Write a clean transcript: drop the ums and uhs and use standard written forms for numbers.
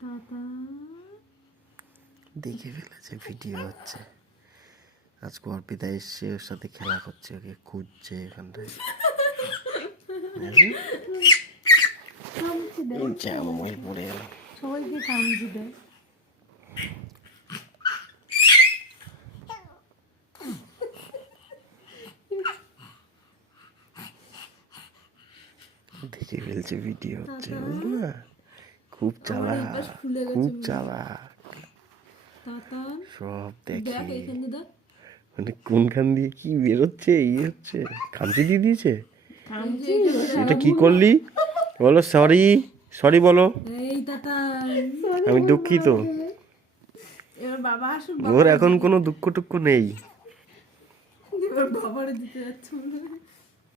তাতান দেখে ফেলেছে ভিডিও হচ্ছে। আজকে অর্পিতা এসছে, ওর সাথে খেলা করছে, ওকে খুঁজছে এখানটায়। জামাই পড়ে গেল। সবাইকে কামড়ে দেয়। দেখে ফেলছে ভিডিও হচ্ছে, বুঝলি না? খুব আমার চালাক, এই পাশ ফুলে গেছে খুব মনে হয়। চালাক, তাতান সব দেখ দেখে। এখানে দেখ মানে কোনখান দিয়ে কি বেরোচ্ছে, হচ্ছে খামচি দিয়ে দিয়েছে। এটা কি করলি? বলো সরি, সরি বলো। এই তাতান আমি দুঃখিত। এবার বাবা আসুন, ওর এখন কোনো দুঃখ টুক্ষ নেই। এবার বাবারে দিতে যাচ্ছে মনে হয়।